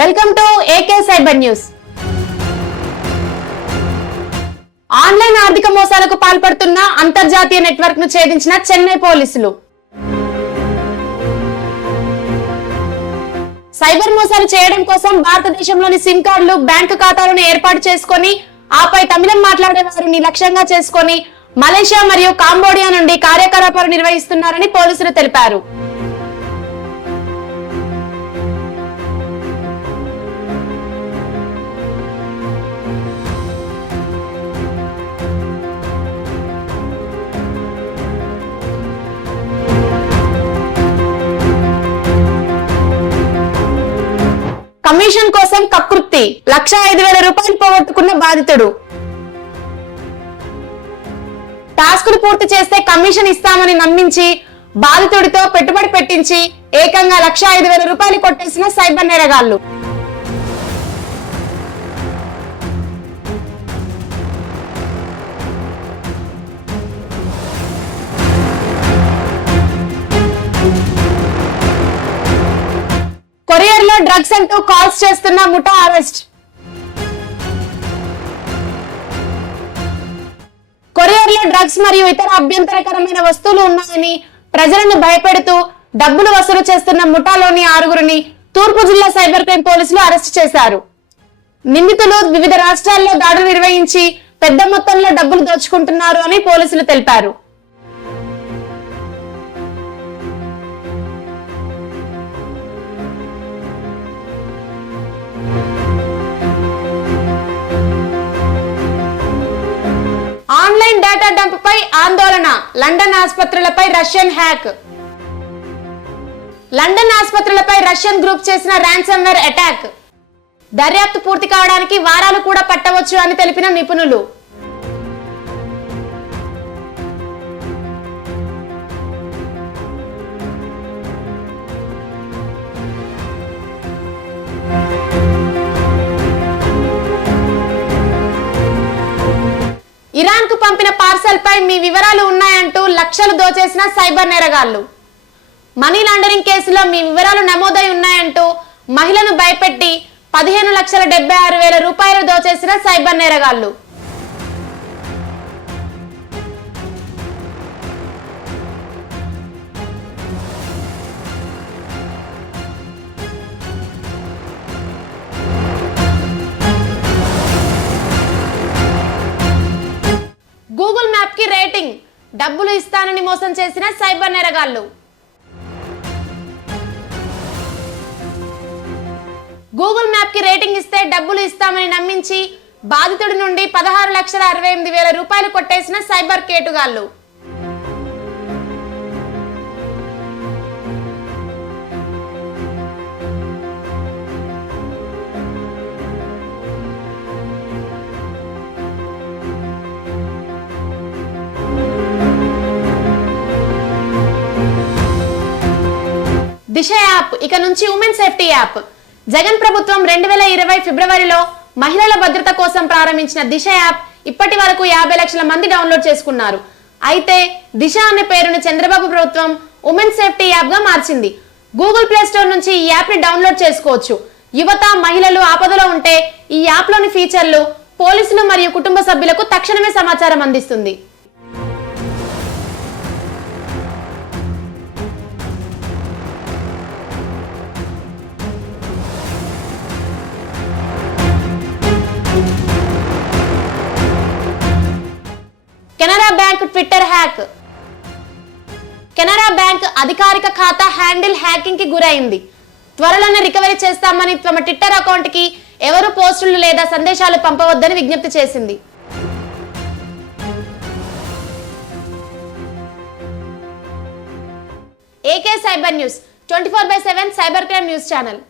Welcome to AK cyber news. Online ఆర్థిక మోసాలకు పాల్పడుతున్న అంతర్జాతీయ నెట్వర్క్ ను ఛేదించిన చెన్నై పోలీసులు. సైబర్ మోసాలు చేయడం కోసం భారతదేశంలోని సిమ్ కార్డులు, బ్యాంకు ఖాతాలను ఏర్పాటు చేసుకుని ఆపై తమిళం మాట్లాడే వారిని లక్ష్యంగా చేసుకుని మలేషియా మరియు కాంబోడియా నుండి కార్యకలాపాలు నిర్వహిస్తున్నారని పోలీసులు తెలిపారు. కమిషన్ కోసం కకృతి, 1,05,000 రూపాయలు పోగొట్టుకున్న బాధితుడు. టాస్కులు పూర్తి చేస్తే కమిషన్ ఇస్తామని నమ్మించి బాధితుడితో పెట్టుబడి పెట్టించి ఏకంగా 1,05,000 రూపాయలు కొట్టేసిన సైబర్ నేరగాళ్లు. కొరియర్ లో డ్రగ్స్ అంటూ కాల్స్ చేస్తున్న ముఠా అరెస్ట్. కొరియర్ లో డ్రగ్స్ మరియు ఇతర అభ్యంతరకరమైన వస్తువులు ఉన్నాయని ప్రజలను భయపెడుతూ డబ్బులు వసూలు చేస్తున్న ముఠాలోని 6గురిని తూర్పు జిల్లా సైబర్ క్రైమ్ పోలీసులు అరెస్ట్ చేశారు. నిందితులు వివిధ రాష్ట్రాల్లో దాడులు నిర్వహించి పెద్ద మొత్తంలో డబ్బులు దోచుకుంటున్నారు అని పోలీసులు తెలిపారు. ఆన్లైన్ డేటా డంప్ పై ఆందోళన, లండన్ ఆసుపత్రులపై రష్యన్ హ్యాక్. లండన్ ఆసుపత్రులపై రష్యన్ గ్రూప్ చేసిన ర్యాన్సమ్వేర్ అటాక్. దర్యాప్తు పూర్తి కావడానికి వారాలు కూడా పట్టవచ్చు అని తెలిపిన నిపుణులు. ఇరాన్ కు పంపిన పార్సల్ పై మీ వివరాలు ఉన్నాయంటూ లక్షలు దోచేసిన సైబర్ నేరగాళ్లు. మనీ లాండరింగ్ కేసులో మీ వివరాలు నమోదై ఉన్నాయంటూ మహిళను భయపెట్టి 15,76,000 రూపాయలు దోచేసిన సైబర్ నేరగాళ్లు. గూగుల్ మ్యాప్ కి రేటింగ్, డబ్బులు ఇస్తానని మోసం చేసిన సైబర్ నేరగాళ్లు. గూగుల్ మ్యాప్ కి రేటింగ్ ఇస్తే డబ్బులు ఇస్తామని నమ్మించి బాధితుడి నుండి 16,68,000 రూపాయలు కొట్టేసిన సైబర్ కేటుగాళ్లు. దిశ యాప్ ఇక నుంచి ఉమెన్ సేఫ్టీ యాప్. జగన్ ప్రభుత్వం 2020 ఫిబ్రవరిలో మహిళల భద్రత కోసం ప్రారంభించిన దిశ యాప్ ఇప్పటి వరకు 50 లక్షల మంది డౌన్లోడ్ చేసుకున్నారు. అయితే దిశ అనే పేరును చంద్రబాబు ప్రభుత్వం ఉమెన్ సేఫ్టీ యాప్ గా మార్చింది. గూగుల్ ప్లే స్టోర్ నుంచి ఈ యాప్ ని డౌన్లోడ్ చేసుకోవచ్చు. యువత, మహిళలు ఆపదలో ఉంటే ఈ యాప్ లోని ఫీచర్లు పోలీసులు మరియు కుటుంబ సభ్యులకు తక్షణమే సమాచారం అందిస్తుంది. Canara bank Twitter hack. Canara bank అధికారిక ఖాతా హ్యాండిల్ హ్యాకింగ్ కి గురైంది. త్వరలోనే రికవరీ చేస్తామని తమ ట్విట్టర్ అకౌంట్ కి ఎవరు పోస్టులు లేదా సందేశాలు పంపవద్దని విజ్ఞప్తి చేసింది. AK cyber news 24/7 cyber crime news channel.